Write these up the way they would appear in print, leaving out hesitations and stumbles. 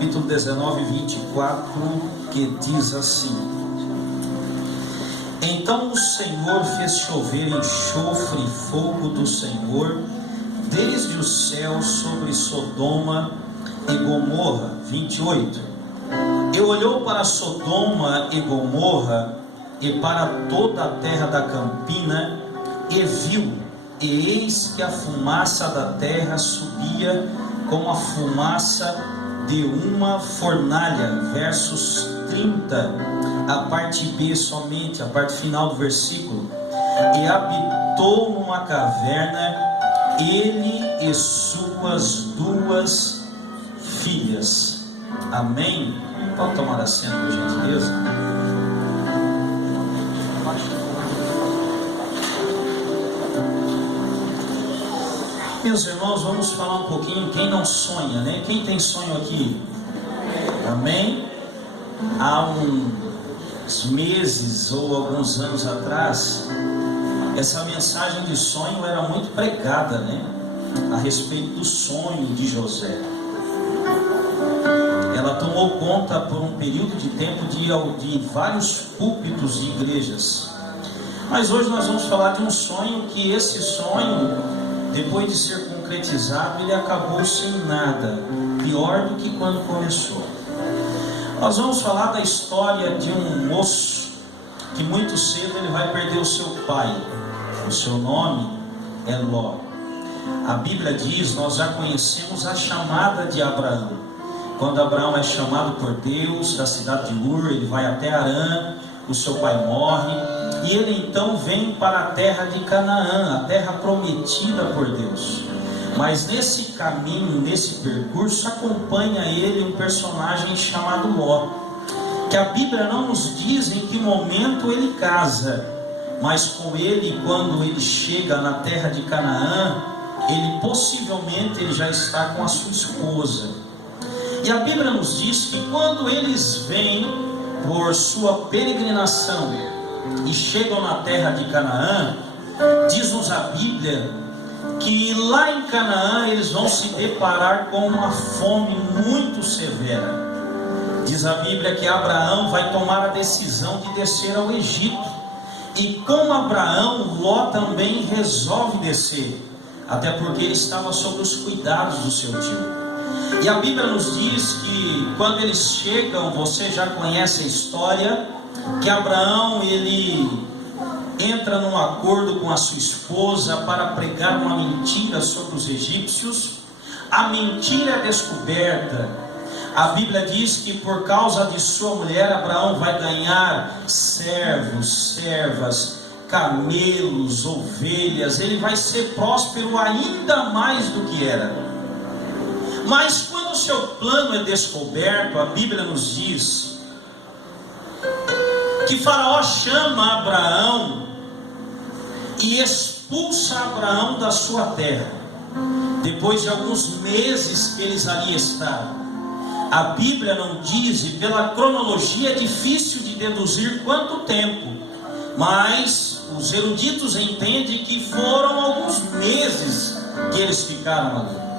capítulo 19, 24, que diz assim: Então o Senhor fez chover enxofre e fogo do Senhor desde o céu sobre Sodoma e Gomorra. 28. E olhou para Sodoma e Gomorra e para toda a terra da campina, e viu, e eis que a fumaça da terra subia como a fumaça de uma fornalha. Versos 30, a parte B somente, a parte final do versículo. E habitou numa caverna, ele e suas duas filhas. Amém? Pode tomar assento, por gentileza. Meus irmãos, vamos falar um pouquinho. Quem não sonha, né? Quem tem sonho aqui? Amém? Há uns meses ou alguns anos atrás, essa mensagem de sonho era muito pregada, né? A respeito do sonho de José. Ela tomou conta por um período de tempo de vários púlpitos de igrejas. Mas hoje nós vamos falar de um sonho que esse sonho, depois de ser concretizado, ele acabou sem nada, pior do que quando começou. Nós vamos falar da história de um moço que muito cedo ele vai perder o seu pai. O seu nome é Ló. A Bíblia diz, nós já conhecemos a chamada de Abraão. Quando Abraão é chamado por Deus da cidade de Ur, ele vai até Harã, o seu pai morre, e ele então vem para a terra de Canaã, a terra prometida por Deus. Mas nesse caminho, nesse percurso, acompanha ele um personagem chamado Ló, que a Bíblia não nos diz em que momento ele casa, mas com ele, quando ele chega na terra de Canaã, ele possivelmente já está com a sua esposa. E a Bíblia nos diz que quando eles vêm por sua peregrinação e chegam na terra de Canaã, diz-nos a Bíblia que lá em Canaã eles vão se deparar com uma fome muito severa. Diz a Bíblia que Abraão vai tomar a decisão de descer ao Egito, e com Abraão, Ló também resolve descer, até porque ele estava sob os cuidados do seu tio. E a Bíblia nos diz que quando eles chegam, você já conhece a história, que Abraão ele entra num acordo com a sua esposa para pregar uma mentira sobre os egípcios. A mentira é descoberta. A Bíblia diz que por causa de sua mulher, Abraão vai ganhar servos, servas, camelos, ovelhas. Ele vai ser próspero ainda mais do que era. Mas quando o seu plano é descoberto, a Bíblia nos diz que Faraó chama Abraão e expulsa Abraão da sua terra. Depois de alguns meses que eles ali estavam, a Bíblia não diz, e pela cronologia é difícil de deduzir quanto tempo, mas os eruditos entendem que foram alguns meses que eles ficaram ali.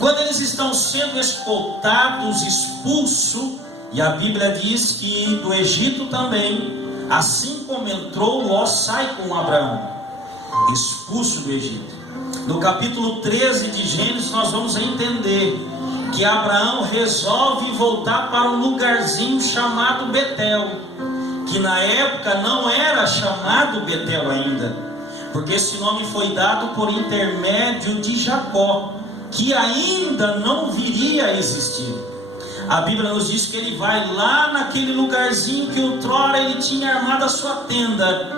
Quando eles estão sendo escoltados, expulsos, e a Bíblia diz que do Egito também, assim como entrou, Ló sai com Abraão, expulso do Egito. No capítulo 13 de Gênesis nós vamos entender que Abraão resolve voltar para um lugarzinho chamado Betel, que na época não era chamado Betel ainda, porque esse nome foi dado por intermédio de Jacó, que ainda não viria a existir. A Bíblia nos diz que ele vai lá naquele lugarzinho que outrora ele tinha armado a sua tenda,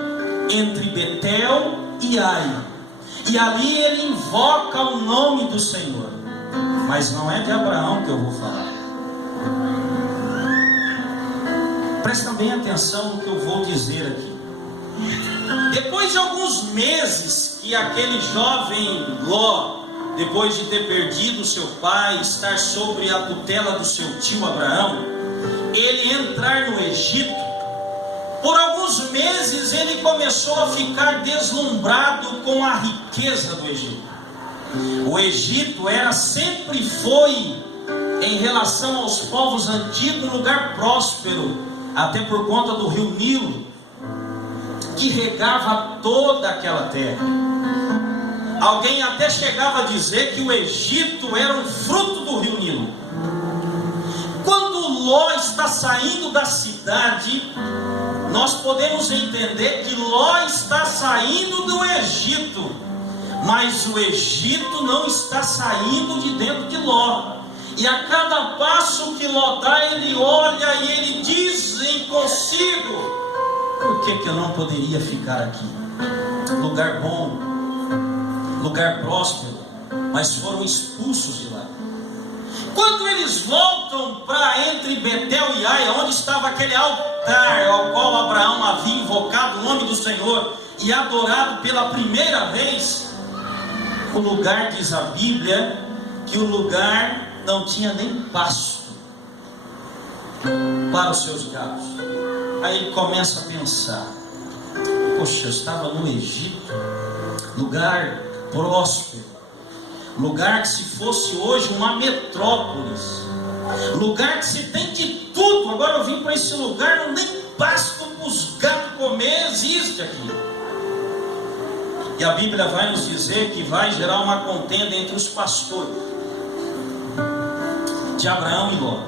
entre Betel e Ai, e ali ele invoca o nome do Senhor. Mas não é de Abraão que eu vou falar. Presta bem atenção no que eu vou dizer aqui. Depois de alguns meses que aquele jovem Ló, depois de ter perdido seu pai, estar sobre a tutela do seu tio Abraão, ele entrar no Egito, por alguns meses ele começou a ficar deslumbrado com a riqueza do Egito. O Egito sempre foi em relação aos povos antigos, um lugar próspero, até por conta do rio Nilo, que regava toda aquela terra. Alguém até chegava a dizer que o Egito era um fruto do rio Nilo. Quando Ló está saindo da cidade, nós podemos entender que Ló está saindo do Egito, mas o Egito não está saindo de dentro de Ló. E a cada passo que Ló dá, ele olha e ele diz em consigo: por que eu não poderia ficar aqui? Lugar bom, lugar próspero, mas foram expulsos de lá. Quando eles voltam para entre Betel e Ai, onde estava aquele altar ao qual Abraão havia invocado o nome do Senhor e adorado pela primeira vez, o lugar, diz a Bíblia, que o lugar não tinha nem pasto para os seus gados. Aí ele começa a pensar: poxa, eu estava no Egito, lugar próspero, lugar que se fosse hoje uma metrópolis, lugar que se tem de tudo. Agora eu vim para esse lugar, não nem pasto para os gatos comer existe aqui. E a Bíblia vai nos dizer que vai gerar uma contenda entre os pastores de Abraão e Ló.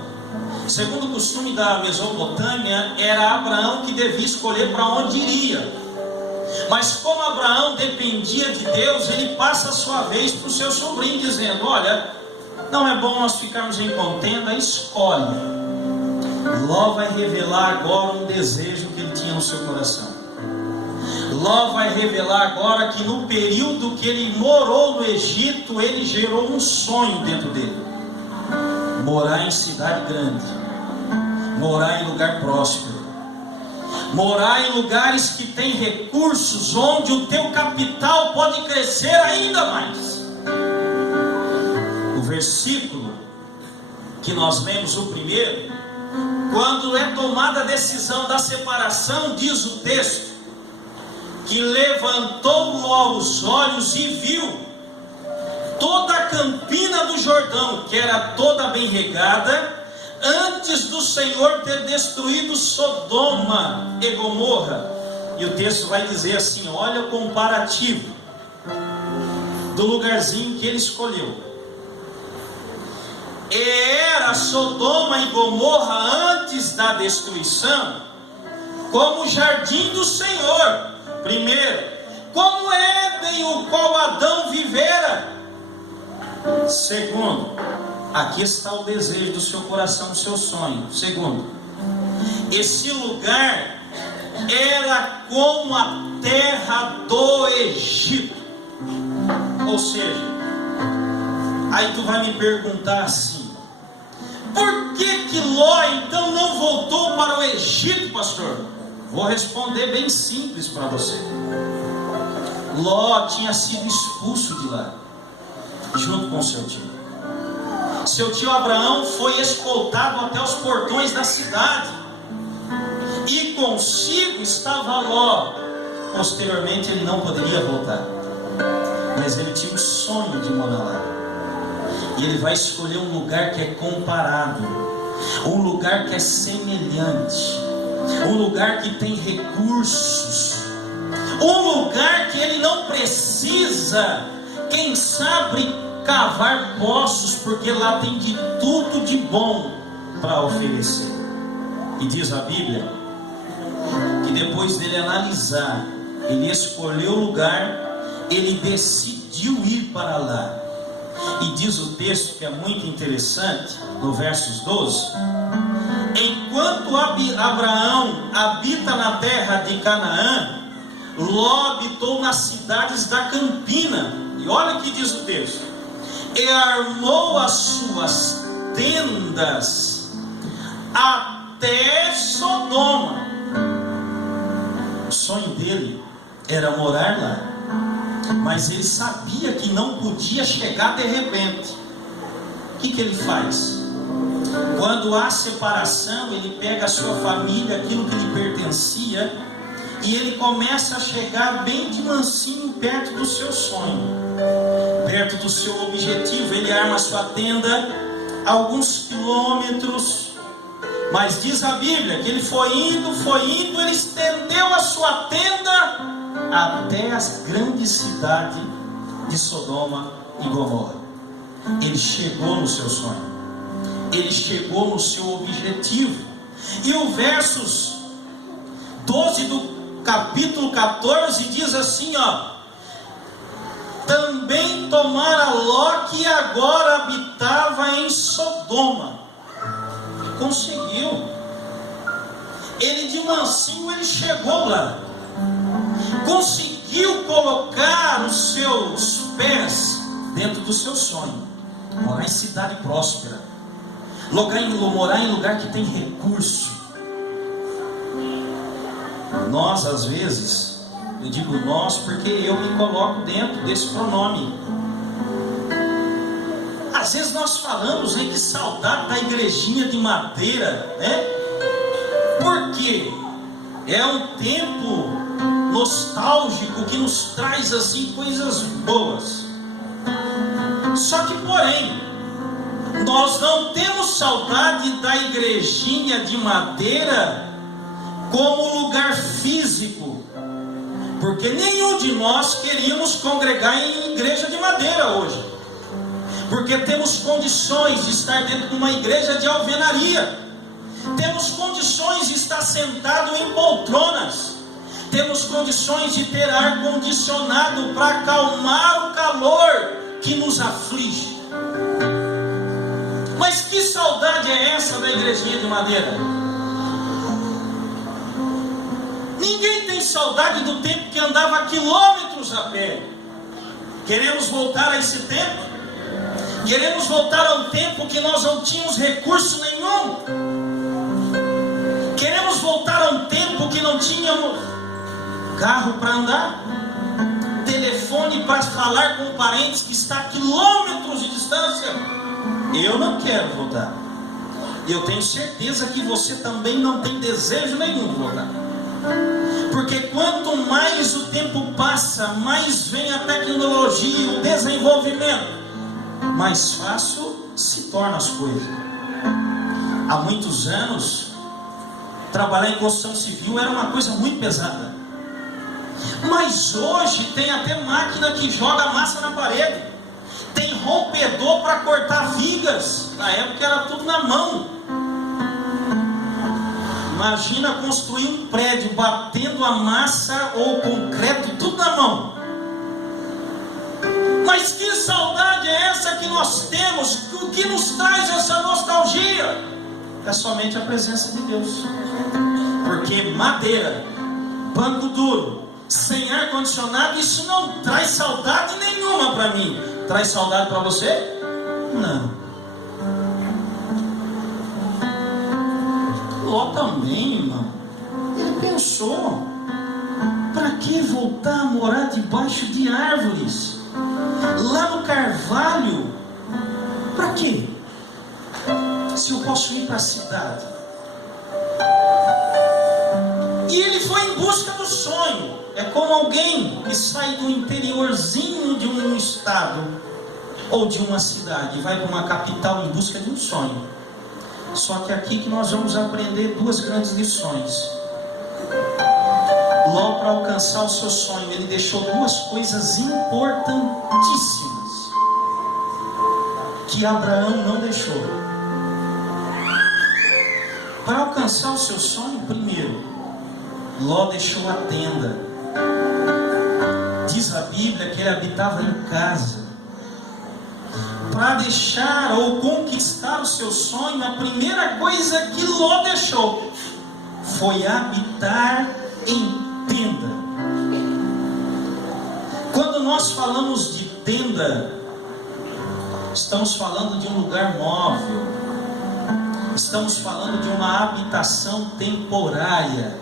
Segundo o costume da Mesopotâmia, era Abraão que devia escolher para onde iria. Mas como Abraão dependia de Deus, ele passa a sua vez para o seu sobrinho, dizendo: olha, não é bom nós ficarmos em contenda, escolhe. Ló vai revelar agora um desejo que ele tinha no seu coração. Ló vai revelar agora que no período que ele morou no Egito, ele gerou um sonho dentro dele: morar em cidade grande, morar em lugar próspero, morar em lugares que tem recursos, onde o teu capital pode crescer ainda mais. O versículo que nós lemos, o primeiro, quando é tomada a decisão da separação, diz o texto que levantou Ló os olhos e viu toda a campina do Jordão, que era toda bem regada, antes do Senhor ter destruído Sodoma e Gomorra. E o texto vai dizer assim: olha o comparativo do lugarzinho que ele escolheu. E era Sodoma e Gomorra antes da destruição como o jardim do Senhor, primeiro, como Éden, o qual Adão vivera. Segundo, aqui está o desejo do seu coração, do seu sonho. Segundo, esse lugar era como a terra do Egito. Ou seja, aí tu vai me perguntar assim: por que Ló então não voltou para o Egito, pastor? Vou responder bem simples para você. Ló tinha sido expulso de lá, junto com seu tio. Seu tio Abraão foi escoltado até os portões da cidade, e consigo estava Ló. Posteriormente ele não poderia voltar, mas ele tinha o sonho de morar lá. E ele vai escolher um lugar que é comparável, um lugar que é semelhante, um lugar que tem recursos, um lugar que ele não precisa, quem sabe, cavar poços, porque lá tem de tudo de bom para oferecer. E diz a Bíblia que depois dele analisar, ele escolheu o lugar, ele decidiu ir para lá. E diz o texto, que é muito interessante, no versos 12: enquanto Abraão habita na terra de Canaã, Ló habitou nas cidades da campina. E olha o que diz o texto: e armou as suas tendas até Sodoma. O sonho dele era morar lá, mas ele sabia que não podia chegar de repente. O que ele faz? Quando há separação, ele pega a sua família, aquilo que lhe pertencia, e ele começa a chegar bem de mansinho perto do seu sonho, perto do seu objetivo. Ele arma a sua tenda, alguns quilômetros, mas diz a Bíblia que ele foi indo, ele estendeu a sua tenda até a grande cidade de Sodoma e Gomorra. Ele chegou no seu sonho, ele chegou no seu objetivo. E o versos 12 do capítulo 14 diz assim, também tomara Ló, que agora habitava em Sodoma. Conseguiu. Ele de mansinho, ele chegou lá. Conseguiu colocar os seus pés dentro do seu sonho. Morar em cidade próspera. Morar em lugar que tem recurso. Nós, às vezes, eu digo nós porque eu me coloco dentro desse pronome. Às vezes nós falamos, que saudade da igrejinha de madeira, né? Porque é um tempo nostálgico que nos traz assim coisas boas. Só que, porém, nós não temos saudade da igrejinha de madeira como lugar físico, porque nenhum de nós queríamos congregar em igreja de madeira hoje, porque temos condições de estar dentro de uma igreja de alvenaria, temos condições de estar sentado em poltronas, temos condições de ter ar condicionado para acalmar o calor que nos aflige. Mas que saudade é essa da igrejinha de madeira? Ninguém tem saudade do tempo que andava quilômetros a pé. Queremos voltar a esse tempo? Queremos voltar a um tempo que nós não tínhamos recurso nenhum? Queremos voltar a um tempo que não tínhamos carro para andar? Telefone para falar com parentes que está a quilômetros de distância? Eu não quero voltar. Eu tenho certeza que você também não tem desejo nenhum de voltar. Porque quanto mais o tempo passa, mais vem a tecnologia, o desenvolvimento, mais fácil se tornam as coisas. Há muitos anos, trabalhar em construção civil era uma coisa muito pesada. Mas hoje tem até máquina que joga massa na parede. Tem rompedor para cortar vigas. Na época era tudo na mão. Imagina construir um prédio batendo a massa ou o concreto tudo na mão. Mas que saudade é essa que nós temos? O que nos traz essa nostalgia? É somente a presença de Deus. Porque madeira, banco duro, sem ar condicionado, isso não traz saudade nenhuma para mim. Traz saudade para você? Não. Ló também, irmão. Ele pensou: para que voltar a morar debaixo de árvores? Lá no Carvalho? Para quê? Se eu posso ir para a cidade. E ele foi em busca do sonho. É como alguém que sai do interiorzinho de um estado ou de uma cidade e vai para uma capital em busca de um sonho. Só que aqui que nós vamos aprender duas grandes lições. Ló, para alcançar o seu sonho, ele deixou duas coisas importantíssimas que Abraão não deixou. Para alcançar o seu sonho, primeiro, Ló deixou a tenda. Diz a Bíblia que ele habitava em casa. Para deixar ou conquistar o seu sonho, a primeira coisa que Ló deixou foi habitar em tenda. Quando nós falamos de tenda, estamos falando de um lugar móvel, estamos falando de uma habitação temporária.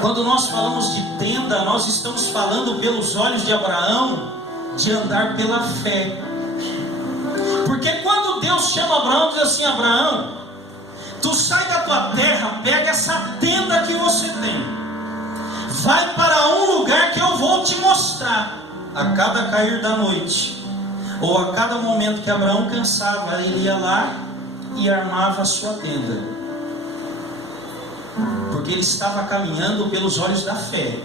Quando nós falamos de tenda, nós estamos falando pelos olhos de Abraão de andar pela fé. Porque quando Deus chama Abraão, diz assim: Abraão, tu sai da tua terra, pega essa tenda que você tem, vai para um lugar que eu vou te mostrar. A cada cair da noite, ou a cada momento que Abraão cansava, ele ia lá e armava a sua tenda, porque ele estava caminhando pelos olhos da fé.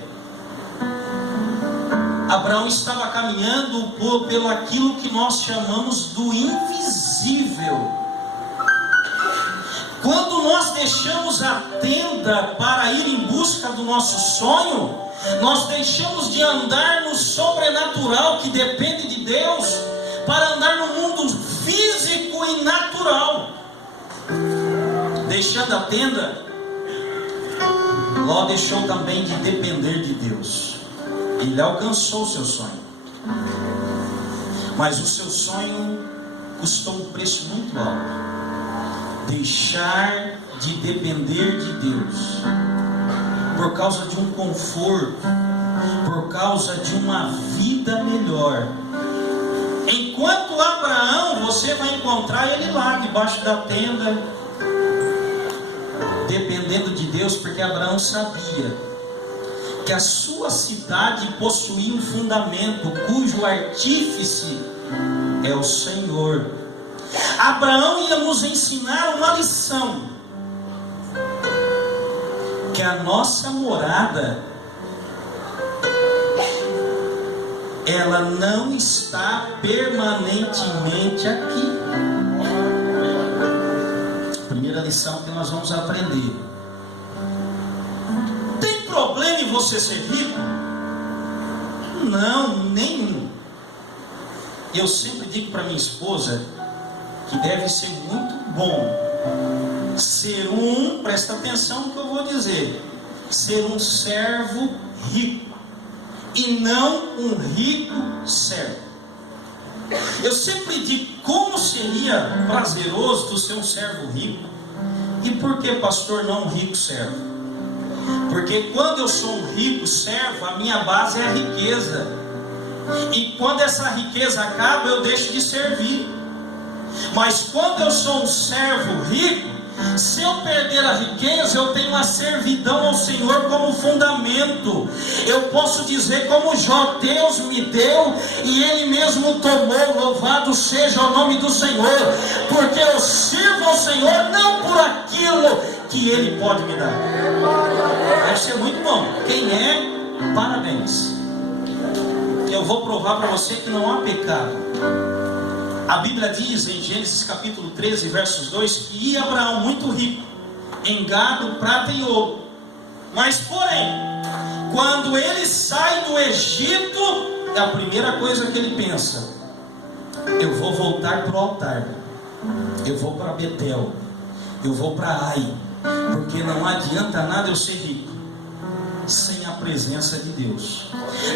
Abraão estava caminhando pelo aquilo que nós chamamos do invisível. Quando nós deixamos a tenda para ir em busca do nosso sonho, nós deixamos de andar no sobrenatural que depende de Deus, para andar no mundo físico e natural. Deixando a tenda, Ló deixou também de depender de Deus. Ele alcançou o seu sonho, mas o seu sonho custou um preço muito alto. Deixar de depender de Deus por causa de um conforto, por causa de uma vida melhor. Enquanto Abraão, você vai encontrar ele lá debaixo da tenda, dependendo de Deus, porque Abraão sabia que a sua cidade possuía um fundamento cujo artífice é o Senhor. Abraão ia nos ensinar uma lição: que a nossa morada, ela não está permanentemente aqui. Primeira lição que nós vamos aprender: tem problema em você ser rico? Não, nenhum. Eu sempre digo para minha esposa que deve ser muito bom ser presta atenção no que eu vou dizer, ser um servo rico e não um rico servo. Eu sempre digo, como seria prazeroso tu ser um servo rico? E por que, pastor, não um rico servo? Porque quando eu sou um rico servo, a minha base é a riqueza, e quando essa riqueza acaba, eu deixo de servir. Mas quando eu sou um servo rico, se eu perder a riqueza, eu tenho uma servidão ao Senhor como fundamento. Eu posso dizer como Jó: Deus me deu e Ele mesmo tomou, louvado seja o nome do Senhor, porque eu sirvo ao Senhor não por aquilo que Ele pode me dar. Deve ser muito bom. Quem é, parabéns. Eu vou provar para você que não há pecado. A Bíblia diz em Gênesis capítulo 13, versos 2, que ia Abraão muito rico em gado, prata e ouro. Mas porém, quando ele sai do Egito, é a primeira coisa que ele pensa: eu vou voltar para o altar, eu vou para Betel, eu vou para Ai, porque não adianta nada eu ser rico sem a presença de Deus.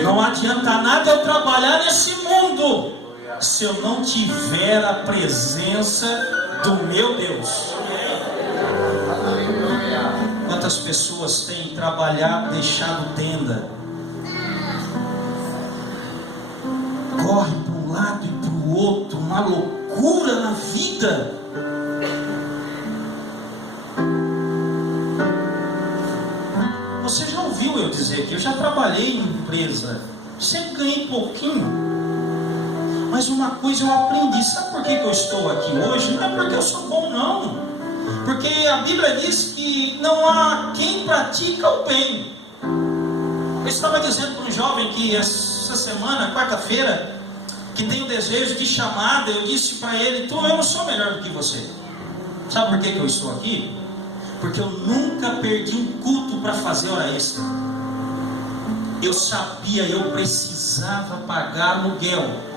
Não adianta nada eu trabalhar nesse mundo se eu não tiver a presença do meu Deus. Quantas pessoas têm trabalhado, deixado tenda, corre para um lado e para o outro, uma loucura na vida. Você já ouviu eu dizer que eu já trabalhei em empresa, sempre ganhei pouquinho, mas uma coisa eu aprendi. Sabe por que eu estou aqui hoje? Não é porque eu sou bom, não. Porque a Bíblia diz que não há quem pratica o bem. Eu estava dizendo para um jovem que essa semana, quarta-feira, que tem o desejo de chamada, eu disse para ele: eu não sou melhor do que você. Sabe por que eu estou aqui? Porque eu nunca perdi um culto para fazer hora extra. Eu sabia, eu precisava pagar aluguel.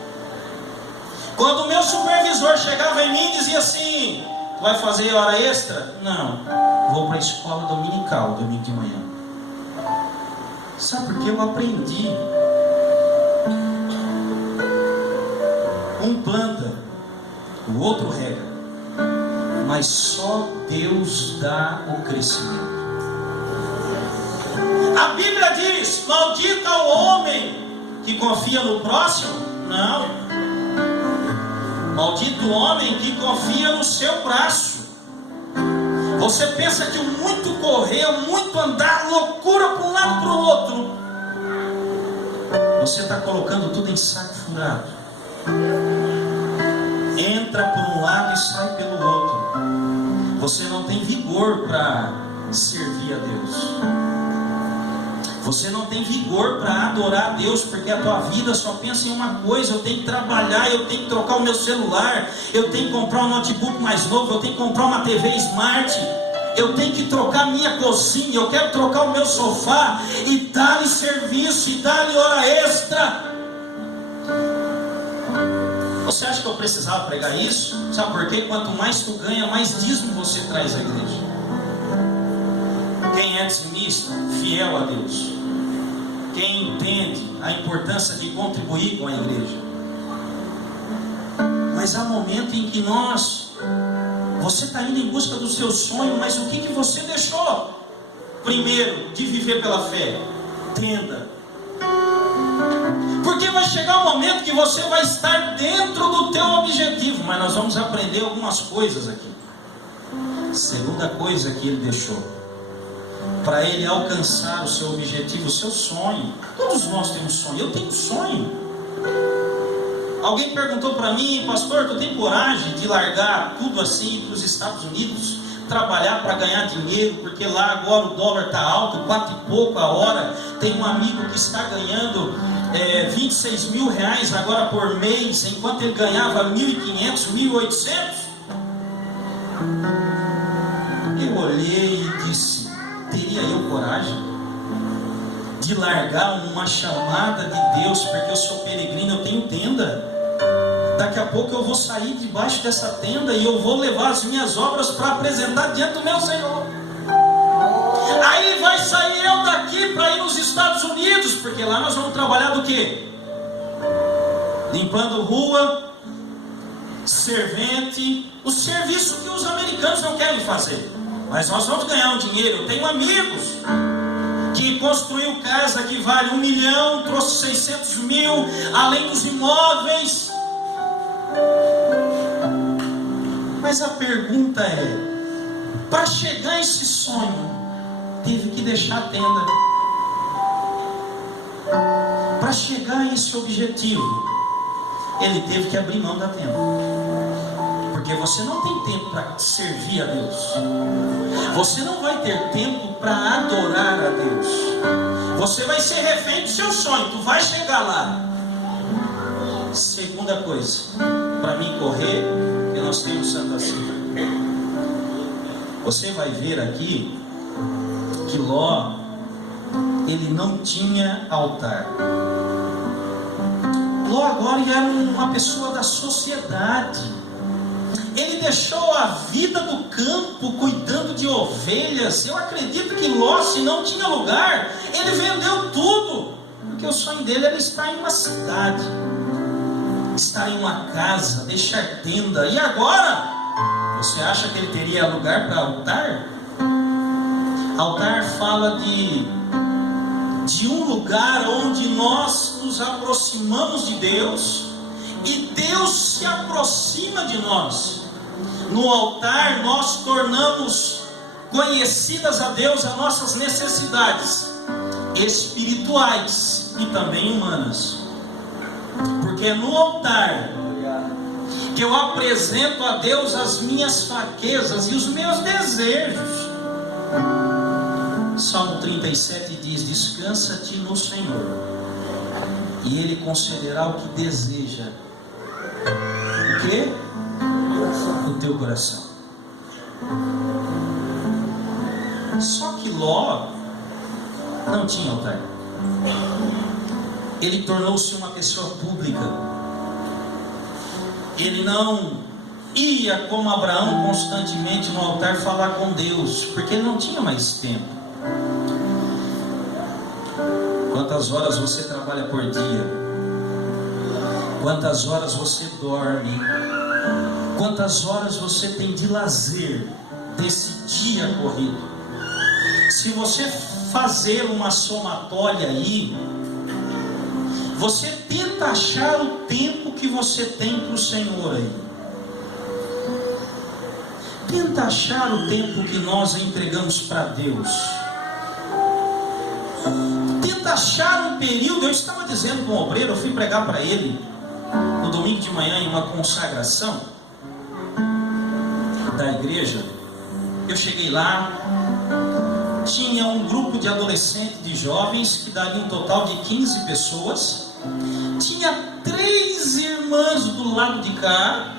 Quando o meu supervisor chegava em mim e dizia assim: vai fazer hora extra? Não, vou para a escola dominical, domingo de manhã. Sabe por que eu aprendi? Um planta, o outro rega, mas só Deus dá o crescimento. A Bíblia diz: maldito o homem que confia no próximo. Não. Maldito o homem que confia no seu braço. Você pensa que o muito correr, o muito andar, loucura para um lado para o outro, você está colocando tudo em saco furado. entra por um lado e sai pelo outro. Você não tem vigor para servir a Deus. Você não tem vigor para adorar a Deus, porque a tua vida só pensa em uma coisa: eu tenho que trabalhar, eu tenho que trocar o meu celular, eu tenho que comprar um notebook mais novo, eu tenho que comprar uma TV Smart, eu tenho que trocar minha cozinha, eu quero trocar o meu sofá, e dá-lhe serviço, e dá-lhe hora extra. Você acha que eu precisava pregar isso? Sabe por quê? Quanto mais tu ganha, mais dízimo você traz à igreja. Quem é dizimista, fiel a Deus. Quem entende a importância de contribuir com a igreja. Mas há momento em que você está indo em busca do seu sonho, mas o que você deixou? Primeiro, de viver pela fé. Tenda. Porque vai chegar um momento que você vai estar dentro do teu objetivo. Mas nós vamos aprender algumas coisas aqui. Segunda coisa que ele deixou, para ele alcançar o seu objetivo, o seu sonho. Todos nós temos sonho. Eu tenho sonho. Alguém perguntou para mim: pastor, tu tem coragem de largar tudo assim para os Estados Unidos, trabalhar para ganhar dinheiro, porque lá agora o dólar está alto, 4 e pouco a hora. Tem um amigo que está ganhando 26 mil reais agora por mês, enquanto ele ganhava 1.500, 1.800. Eu olhei e disse: teria eu coragem de largar uma chamada de Deus, porque eu sou peregrino, eu tenho tenda. Daqui a pouco eu vou sair debaixo dessa tenda e eu vou levar as minhas obras para apresentar diante do meu Senhor. Aí vai sair eu daqui para ir nos Estados Unidos, porque lá nós vamos trabalhar do quê? Limpando rua, servente, o serviço que os americanos não querem fazer. Mas nós vamos ganhar um dinheiro. Eu tenho amigos que construiu casa que vale 1 milhão, trouxe 600 mil, além dos imóveis. Mas a pergunta é: para chegar a esse sonho, teve que deixar a tenda. Para chegar a esse objetivo, ele teve que abrir mão da tenda. Porque você não tem tempo para servir a Deus. Você não vai ter tempo para adorar a Deus. Você vai ser refém do seu sonho. Tu vai chegar lá. Segunda coisa, para mim correr, que nós temos Santa Ceia. Você vai ver aqui que Ló, ele não tinha altar. Ló agora era uma pessoa da sociedade. Ele deixou a vida do campo cuidando de ovelhas. Eu acredito que Ló, se não tinha lugar, ele vendeu tudo, porque o sonho dele era estar em uma cidade, estar em uma casa, deixar tenda. E agora, você acha que ele teria lugar para altar? Altar fala de um lugar onde nós nos aproximamos de Deus e Deus se aproxima de nós. No altar nós tornamos conhecidas a Deus as nossas necessidades espirituais e também humanas. Porque é no altar que eu apresento a Deus as minhas fraquezas e os meus desejos. Salmo 37 diz: descansa-te no Senhor, e Ele concederá o que deseja. O quê? O teu coração. Só que Ló não tinha altar. Ele tornou-se uma pessoa pública. Ele não ia como Abraão constantemente no altar falar com Deus, porque ele não tinha mais tempo. Quantas horas você trabalha por dia? Quantas horas você dorme? Quantas horas você tem de lazer desse dia corrido? Se você fazer uma somatória aí, você tenta achar o tempo que você tem para o Senhor aí. Tenta achar o tempo que nós entregamos para Deus. Tenta achar um período. Eu estava dizendo com um obreiro, eu fui pregar para ele no domingo de manhã, em uma consagração da igreja, eu cheguei lá, tinha um grupo de adolescentes, de jovens, que daria um total de 15 pessoas, tinha 3 irmãs do lado de cá,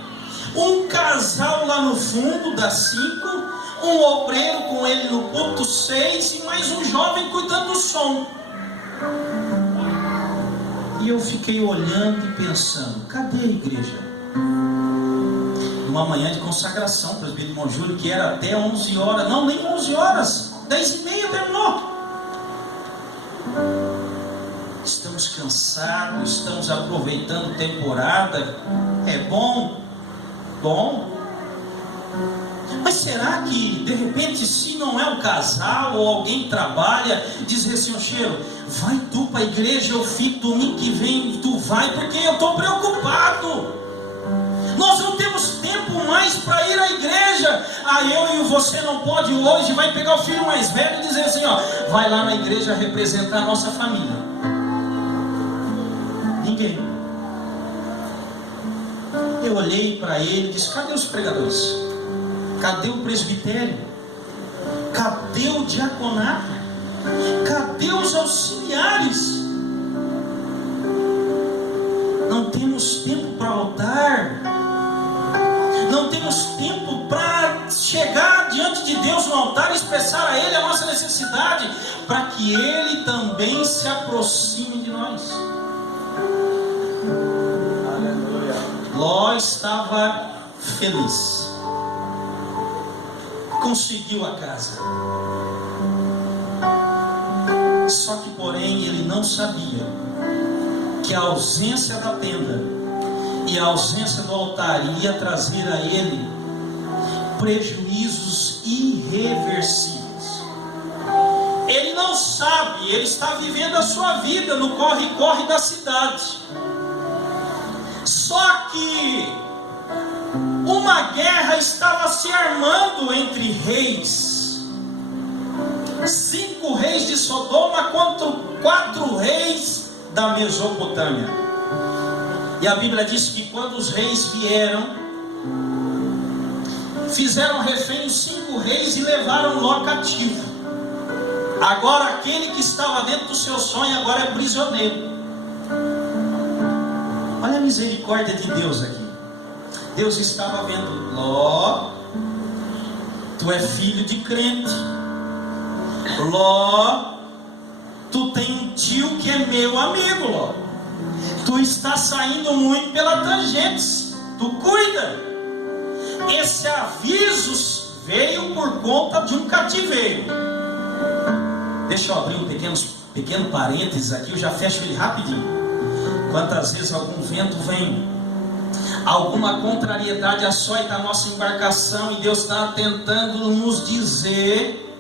um casal lá no fundo, das 5, um obreiro com ele no ponto 6, e mais um jovem cuidando do som. E eu fiquei olhando e pensando, cadê a igreja? Uma manhã de consagração, presbítero irmão Júlio, que era até 11 horas, não, nem 11 horas, 10h30 terminou. Estamos cansados, estamos aproveitando temporada, é bom, mas será que de repente, se não é um casal ou alguém trabalha, diz assim: ô Cheiro, vai tu para a igreja, eu fico, domingo que vem tu vai, porque eu estou preocupado, nós não temos tempo mais para ir à igreja. Eu e você não pode hoje, vai pegar o filho mais velho e dizer assim, ó, vai lá na igreja representar a nossa família. Ninguém. Eu olhei para ele e disse: cadê os pregadores? Cadê o presbitério? Cadê o diaconato? Cadê os auxiliares? Não temos tempo para altar, não temos tempo para chegar diante de Deus no altar e expressar a Ele a nossa necessidade, para que Ele também se aproxime de nós. Ló estava feliz, conseguiu a casa, só que porém ele não sabia que a ausência da tenda e a ausência do altar ia trazer a ele prejuízos irreversíveis. Ele não sabe, ele está vivendo a sua vida no corre-corre da cidade. Só que uma guerra estava se armando entre reis. 5 reis de Sodoma contra 4 reis da Mesopotâmia. E a Bíblia diz que quando os reis vieram, fizeram refém os 5 reis e levaram Ló cativo. Agora aquele que estava dentro do seu sonho agora é prisioneiro. Olha a misericórdia de Deus aqui. Deus estava vendo: Ló, tu é filho de crente. Ló, tu tem um tio que é meu amigo, Ló. Tu está saindo muito pela tangente, tu cuida. Esse aviso veio por conta de um cativeiro. Deixa eu abrir um pequeno parênteses aqui, eu já fecho ele rapidinho. Quantas vezes algum vento vem, alguma contrariedade açoita a nossa embarcação, e Deus está tentando nos dizer: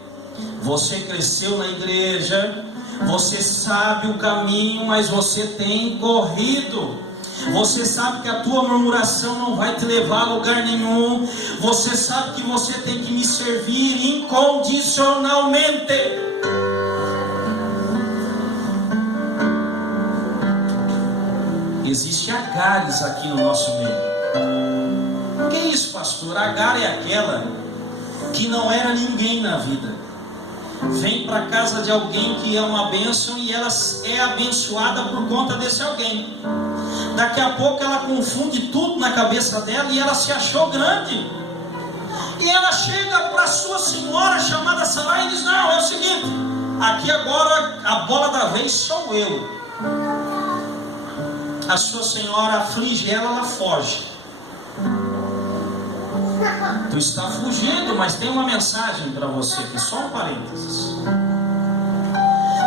você cresceu na igreja, você sabe o caminho, mas você tem corrido. Você sabe que a tua murmuração não vai te levar a lugar nenhum. Você sabe que você tem que me servir incondicionalmente. Existe Agares aqui no nosso meio. O que é isso, pastor? Agar é aquela que não era ninguém na vida, vem para a casa de alguém que é uma bênção, e ela é abençoada por conta desse alguém. Daqui a pouco ela confunde tudo na cabeça dela e ela se achou grande. E ela chega para sua senhora chamada Sarai e diz: não, é o seguinte, aqui agora a bola da vez sou eu. A sua senhora aflige ela, ela foge. Tu está fugindo, mas tem uma mensagem para você aqui, só um parênteses.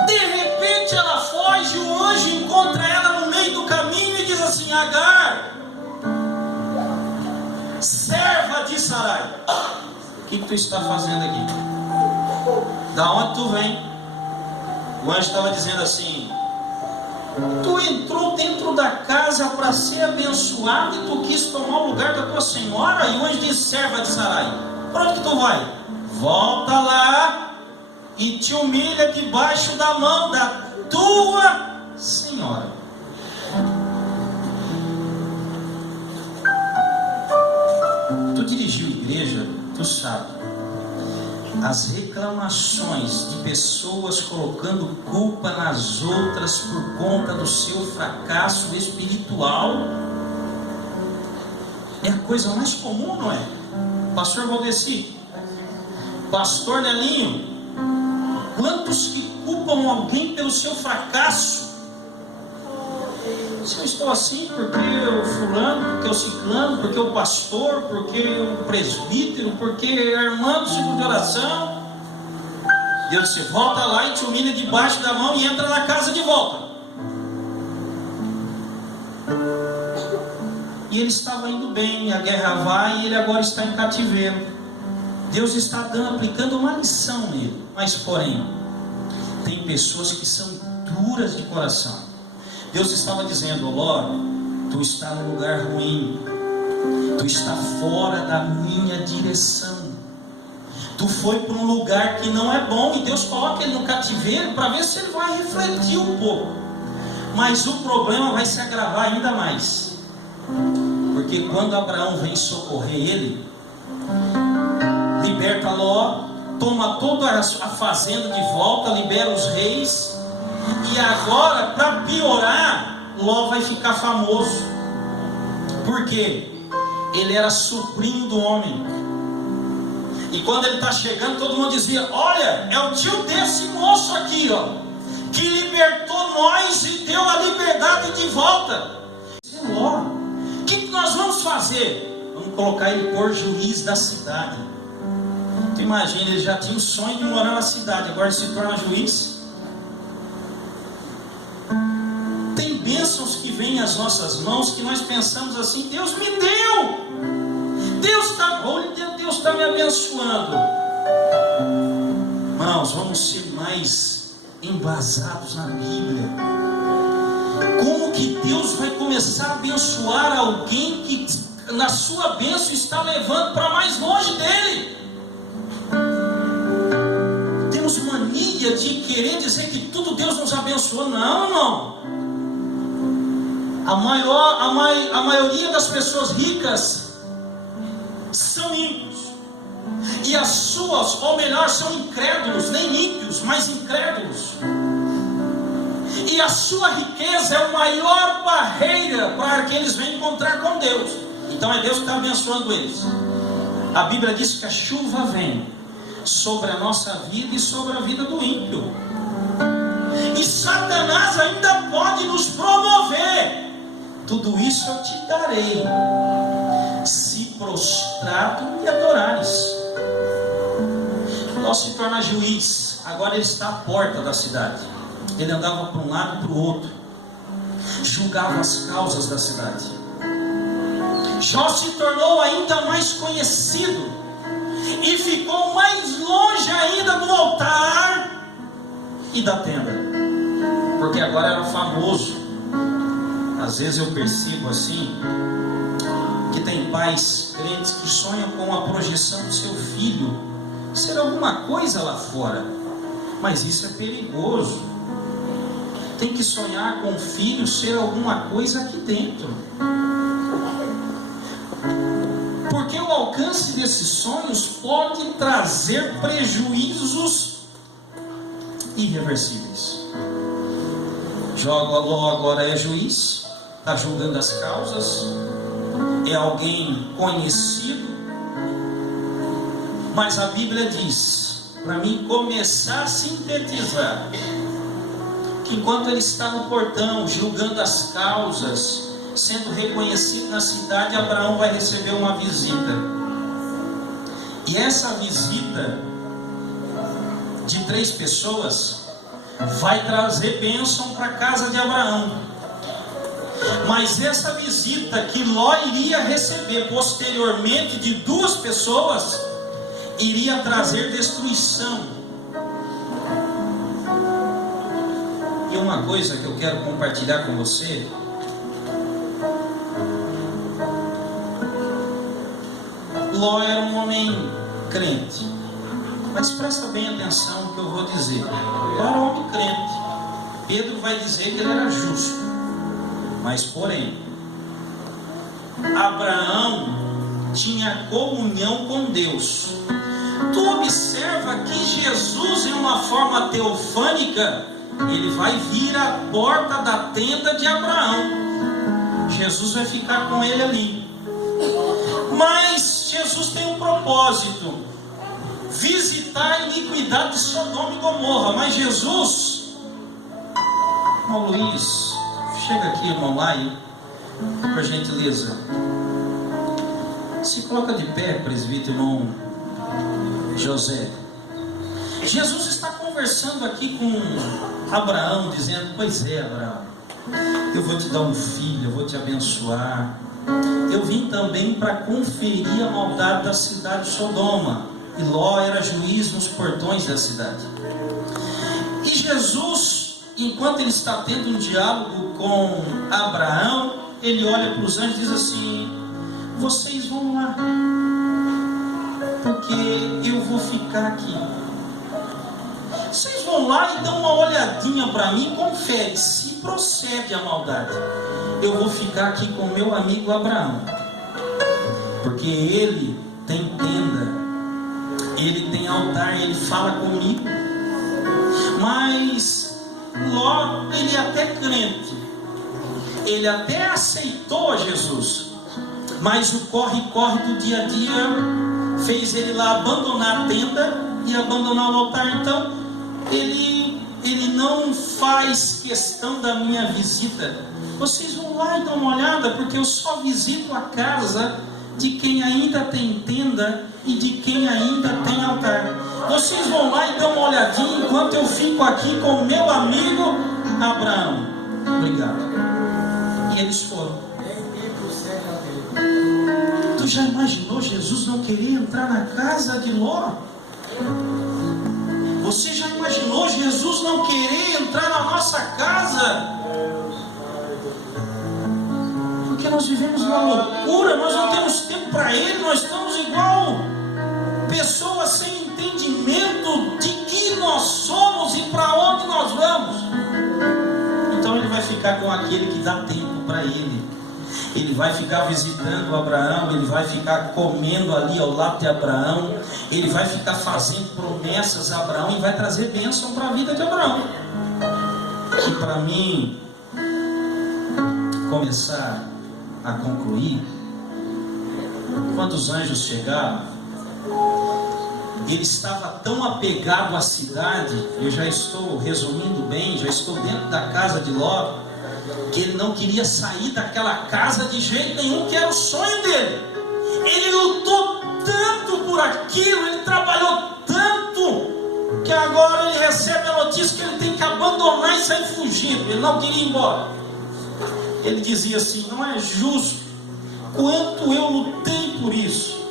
De repente ela foge, o anjo encontra ela no meio do caminho e diz assim: Agar, serva de Sarai, o que tu está fazendo aqui? Da onde tu vem? O anjo estava dizendo assim: tu entrou dentro da casa para ser abençoado e tu quis tomar o lugar da tua senhora? E o anjo disse: serva de Sarai, para onde que tu vai? Volta lá e te humilha debaixo da mão da tua senhora. Tu dirigiu igreja, tu sabe. As reclamações de pessoas colocando culpa nas outras por conta do seu fracasso espiritual é a coisa mais comum, não é? Pastor Valdeci, Pastor Nelinho, quantos que culpam alguém pelo seu fracasso? Se eu estou assim, porque o fulano, porque o ciclano, porque o pastor, porque o presbítero, porque a irmã do ciclo de oração. Deus disse: volta lá e te humilha debaixo da mão e entra na casa de volta. E ele estava indo bem, a guerra vai e ele agora está em cativeiro. Deus está aplicando uma lição nele. Mas porém, tem pessoas que são duras de coração. Deus estava dizendo: Ló, tu está no lugar ruim, tu está fora da minha direção, tu foi para um lugar que não é bom, e Deus coloca ele no cativeiro para ver se ele vai refletir um pouco. Mas o problema vai se agravar ainda mais, porque quando Abraão vem socorrer ele, liberta Ló, toma toda a fazenda de volta, libera os reis. E agora, para piorar, Ló vai ficar famoso. Por quê? Ele era sobrinho do homem. E quando ele está chegando, todo mundo dizia: olha, é o tio desse moço aqui, ó, que libertou nós e deu a liberdade de volta. Ló, o que nós vamos fazer? Vamos colocar ele por juiz da cidade. Tu imagina, ele já tinha o sonho de morar na cidade, agora ele se torna juiz. Bênçãos que vêm às nossas mãos, que nós pensamos assim: Deus me deu, Deus está me abençoando. Irmãos, vamos ser mais embasados na Bíblia. Como que Deus vai começar a abençoar alguém que na sua bênção está levando para mais longe dele? Temos mania de querer dizer que tudo Deus nos abençoou. Não, irmão. A maioria das pessoas ricas são ímpios. E as suas, ou melhor, são incrédulos, nem ímpios, mas incrédulos. E a sua riqueza é a maior barreira para que eles venham encontrar com Deus. Então é Deus que está abençoando eles. A Bíblia diz que a chuva vem sobre a nossa vida e sobre a vida do ímpio. E Satanás ainda pode nos promover. Tudo isso eu te darei, se prostrado me adorares. Ló se torna juiz. Agora ele está à porta da cidade. Ele andava para um lado e para o outro, julgava as causas da cidade. Jó se tornou ainda mais conhecido e ficou mais longe ainda do altar e da tenda, porque agora era famoso. Às vezes eu percebo assim, que tem pais crentes que sonham com a projeção do seu filho ser alguma coisa lá fora, mas isso é perigoso. Tem que sonhar com o filho ser alguma coisa aqui dentro, porque o alcance desses sonhos pode trazer prejuízos irreversíveis. Ló agora é juiz, está julgando as causas, é alguém conhecido, mas a Bíblia diz, para mim começar a sintetizar, que enquanto ele está no portão, julgando as causas, sendo reconhecido na cidade, Abraão vai receber uma visita. E essa visita de 3 pessoas vai trazer bênção para a casa de Abraão. Mas essa visita que Ló iria receber posteriormente de 2 pessoas, iria trazer destruição. E uma coisa que eu quero compartilhar com você, Ló era um homem crente, mas presta bem atenção no que eu vou dizer. Ló era um homem crente. Pedro vai dizer que ele era justo, mas porém Abraão tinha comunhão com Deus. Tu observa que Jesus, em uma forma teofânica, ele vai vir à porta da tenda de Abraão. Jesus vai ficar com ele ali. Mas Jesus tem um propósito: visitar a iniquidade de Sodoma e Gomorra. Mas Jesus, irmão Luiz, chega aqui, irmão Lai, por gentileza. Se coloca de pé, presbítero, irmão José. Jesus está conversando aqui com Abraão, dizendo: pois é, Abraão, eu vou te dar um filho, eu vou te abençoar. Eu vim também para conferir a maldade da cidade de Sodoma. E Ló era juiz nos portões da cidade. E Jesus, enquanto ele está tendo um diálogo com Abraão, ele olha para os anjos e diz assim: vocês vão lá, porque eu vou ficar aqui. Vocês vão lá e dão uma olhadinha para mim e confere se procede a maldade. Eu vou ficar aqui com meu amigo Abraão, porque ele tem tenda, ele tem altar, ele fala comigo. Mas Ló, ele é até crente, ele até aceitou a Jesus, mas o corre-corre do dia a dia fez ele lá abandonar a tenda e abandonar o altar. Então ele não faz questão da minha visita. Vocês vão lá e dão uma olhada, porque eu só visito a casa de quem ainda tem tenda e de quem ainda tem altar. Vocês vão lá e dão uma olhadinha, enquanto eu fico aqui com meu amigo Abraão. Obrigado. E eles foram. Tu já imaginou Jesus não querer entrar na casa de Ló? Você já imaginou Jesus não querer entrar na nossa casa? Porque nós vivemos uma loucura, nós não temos tempo para Ele, nós estamos igual pessoas sem entendimento de que nós somos e para onde nós vamos. Então Ele vai ficar com aquele que dá tempo para Ele. Ele vai ficar visitando Abraão, ele vai ficar comendo ali ao lado de Abraão, ele vai ficar fazendo promessas a Abraão e vai trazer bênção para a vida de Abraão. E para mim começar a concluir, quando os anjos chegaram, ele estava tão apegado à cidade, eu já estou resumindo bem, já estou dentro da casa de Ló, que ele não queria sair daquela casa de jeito nenhum, que era o sonho dele. Ele lutou tanto por aquilo, ele trabalhou tanto, que agora ele recebe a notícia que ele tem que abandonar e sair fugindo. Ele não queria ir embora. Ele dizia assim: não é justo, quanto eu lutei por isso.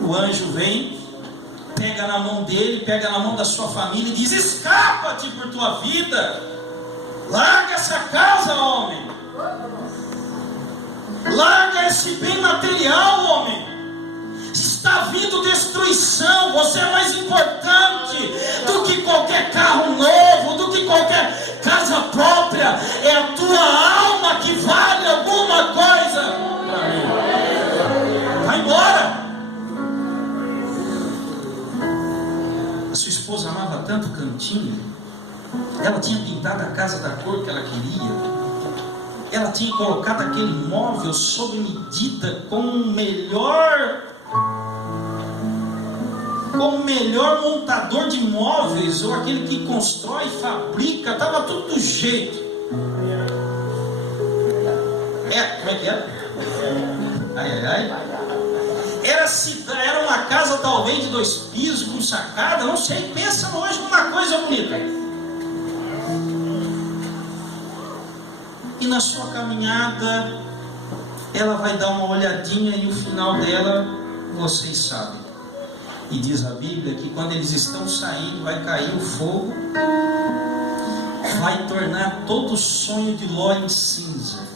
O anjo vem, pega na mão dele, pega na mão da sua família e diz: escapa-te por tua vida. Larga essa casa, homem. Larga esse bem material, homem. Está vindo destruição. Você é mais importante do que qualquer carro novo, do que qualquer casa própria. É a tua alma que vale alguma coisa. Vai embora. A sua esposa amava tanto o cantinho. Ela tinha pintado a casa da cor que ela queria. Ela tinha colocado aquele móvel sob medida com o melhor montador de móveis, ou aquele que constrói, fabrica, estava tudo do jeito. Como é que era? Era uma casa talvez de 2 pisos, com sacada, não sei, pensa hoje numa coisa bonita. E na sua caminhada, ela vai dar uma olhadinha e o final dela, vocês sabem. E diz a Bíblia que quando eles estão saindo, vai cair o fogo, vai tornar todo o sonho de Ló em cinza.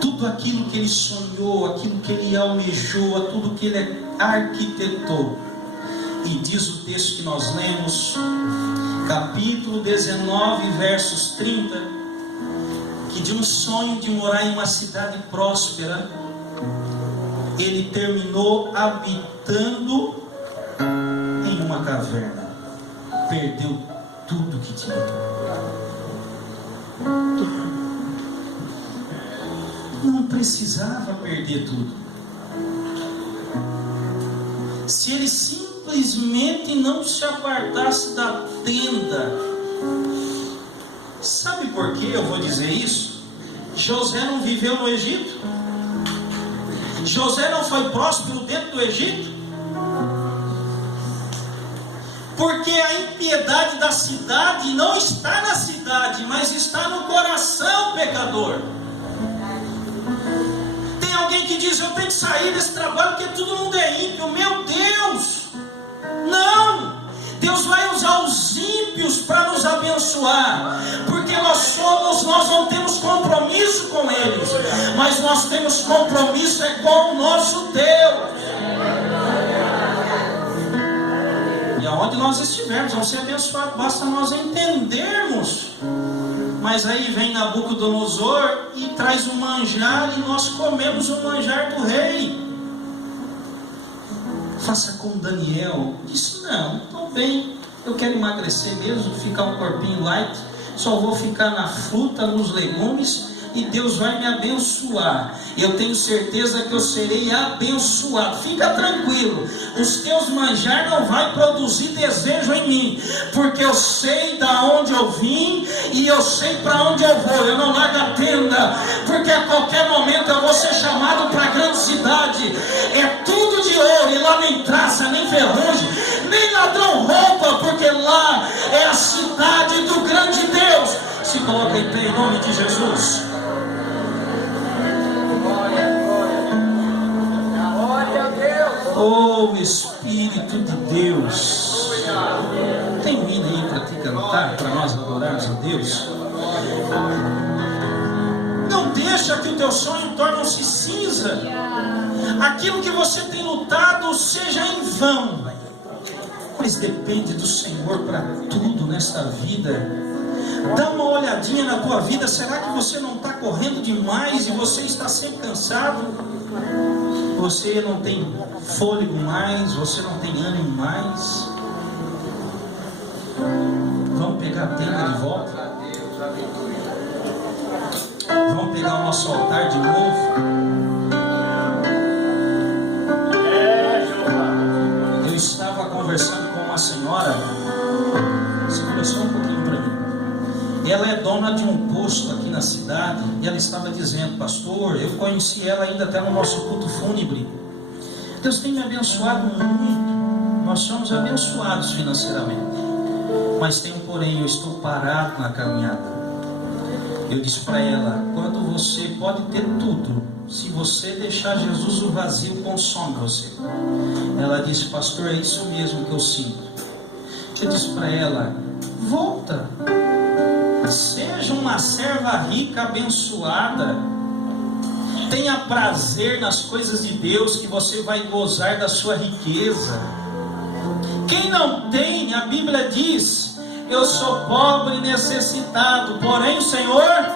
Tudo aquilo que ele sonhou, aquilo que ele almejou, tudo que ele arquitetou. E diz o texto que nós lemos, capítulo 19, versos 30, que de um sonho de morar em uma cidade próspera, ele terminou habitando em uma caverna. Perdeu tudo que tinha. Não precisava perder tudo. Se ele simplesmente não se apartasse da tenda. Sabe por que eu vou dizer isso? José não viveu no Egito? José não foi próspero dentro do Egito? Porque a impiedade da cidade não está na cidade, mas está no coração pecador. Tem alguém que diz: eu tenho que sair desse trabalho porque todo mundo é ímpio. Meu Deus! Não! Deus vai usar os ímpios para nos abençoar, porque nós não temos compromisso com eles, mas nós temos compromisso com o nosso Deus. E aonde nós estivermos, vamos ser abençoados, basta nós entendermos. Mas aí vem Nabucodonosor e traz o manjar, e nós comemos o manjar do rei. Faça como Daniel. Disse: não, estou bem, eu quero emagrecer mesmo, ficar um corpinho light, só vou ficar na fruta, nos legumes, e Deus vai me abençoar. Eu tenho certeza que eu serei abençoado. Fica tranquilo, os teus manjar não vai produzir desejo em mim, porque eu sei da onde eu vim e eu sei para onde eu vou. Eu não largo a tenda, porque a qualquer momento eu vou ser chamado para a grande cidade. É tudo de ouro, e lá nem traça, nem ferrugem, nem ladrão rouba, porque lá é a cidade do grande Deus. Se coloca em pé em nome de Jesus. Oh Espírito de Deus, tem um hino aí para te cantar, para nós adorarmos a Deus? Não deixa que o teu sonho torne-se cinza, aquilo que você tem lutado seja em vão, mas depende do Senhor para tudo nessa vida. Dá uma olhadinha na tua vida, será que você não está correndo demais e você está sempre cansado? Você não tem fôlego mais, você não tem ânimo mais. Vamos pegar a tenda de volta. Vamos pegar o nosso altar de novo. Eu estava conversando com uma senhora. Segura só um pouquinho para mim. Ela é dona de um posto aqui na cidade, e ela estava dizendo: pastor, eu conheci ela ainda até no nosso culto fúnebre. Deus tem me abençoado muito, nós somos abençoados financeiramente, mas tem um porém, eu estou parado na caminhada. Eu disse para ela: quando você pode ter tudo, se você deixar Jesus, o vazio consome você. Ela disse: pastor, é isso mesmo que eu sinto. Eu disse para ela: volta, seja uma serva rica, abençoada, tenha prazer nas coisas de Deus, que você vai gozar da sua riqueza. Quem não tem, a Bíblia diz: eu sou pobre e necessitado, porém o Senhor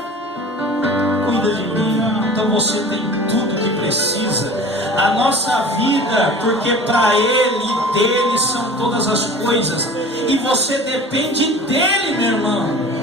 cuida de mim. Então você tem tudo que precisa. A nossa vida, porque para Ele e dele são todas as coisas, e você depende dele, meu irmão.